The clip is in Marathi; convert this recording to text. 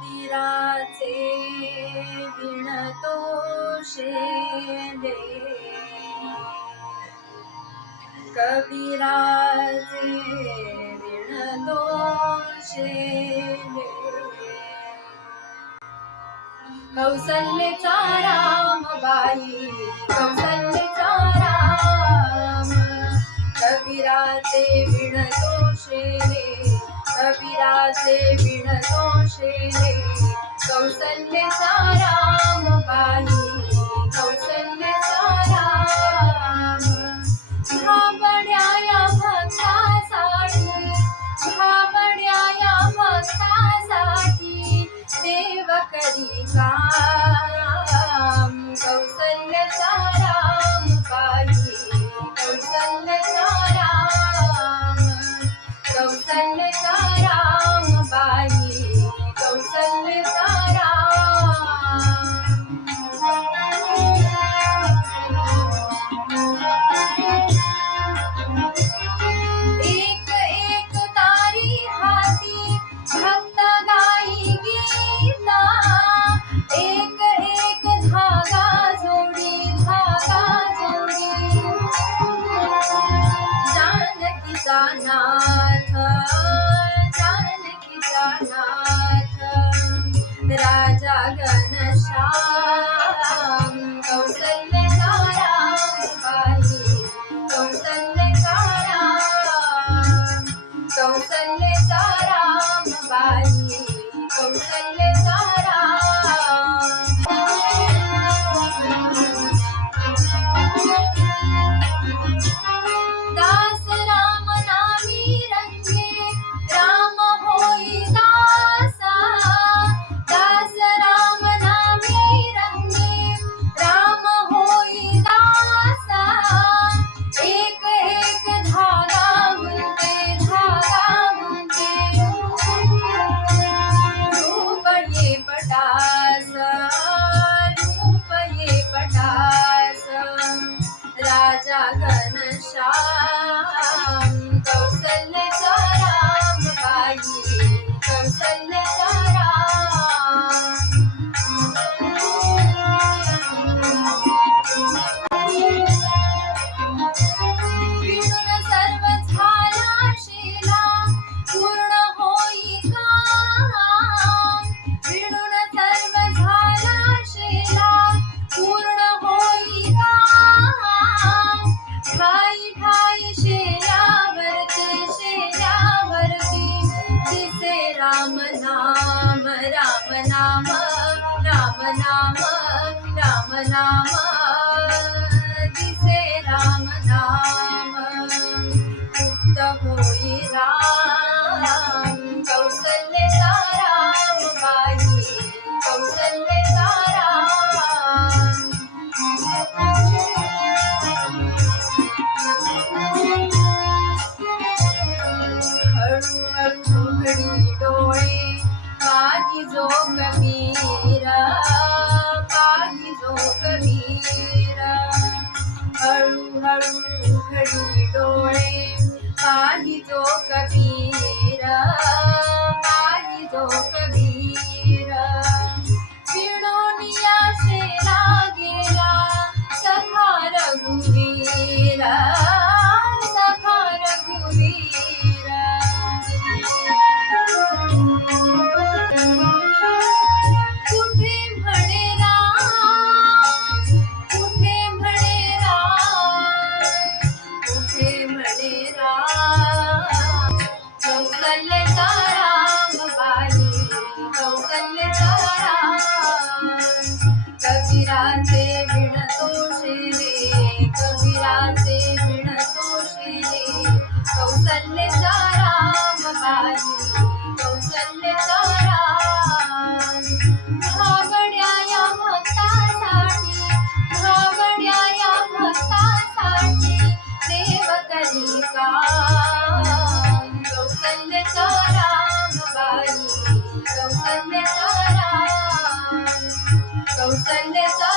कबीराचे विणतो शेले, कबीराचे विणतो शेले. कौसल्येचा रामबाई, कौसल्येचा राम, कबीराचे विणतो शेले, कबीराचे विणतो शेले. कौसल्येचा रामबाई, कौसल्येचा राम, भाबड्या या भक्तासाठी, भाबड्या या भक्तासाठी देव करी काम. कौसल्येचा रामबाई, कौसल्येचा राम, कौसल्येचा रामबाई, कौसल्येचा एक एक तारी हाती भक्त गाई गीता, एक एक धागा जोडी, धागा जोडी. जानकीचा नाथ, जानकीचा नाथ, राजा घनश्याम. कौसल्येचा रामबाई, कौसल्येचा राम, कौसल्येचा रामबाई, कौसल्येचा राम. दास राम नामी रंगे, राम होई दासा, दास राम नामी रंगे, राम होई दासा. एक एक धागा गुंते, धागा गुंते. रूप ये पटास, रूप ये पटास, राजा घनश्याम. कौसल्येचा रामबाई, कौसल्येचा राम. विणून सर्व झाला शेला, पूर्ण होई काम. विणून सर्व झाला शेला, पूर्ण होई काम. ठाई ठाई शेल्यावरती, शेल्यावरती दिसे राम नाम, राम नाम, राम नाम, राम नाम. दिसे राम नाम, मुक्त होई राम. कौसल्येचा रामबाई, कौसल्येचा राम. हळूहळू उघडी डोळे, पाही जो कबीर, पाही जो कबीर. हळूहळू उघडी डोळे, पाही जो कबीर, पाही जो कबीर. विणोनिया शेला गेला सखा रघुवीर, सखा रघुवीर. कुठे म्हणे राम, कुठे म्हणे राम, कुठे म्हणे राम. कौसल्येचा रामबाई, कौसल्येचा राम. कबीराचे विणतो शेले, कबीराचे विणतो शेले. कौसल्येचा रामबाई, कौसल्येचा राम. भाबड्या या भक्तासाठी, भाबड्या या भक्तासाठी देव करी काम. कौसल्येचा रामबाई, कौसल्येचा राम, कौसल्येचा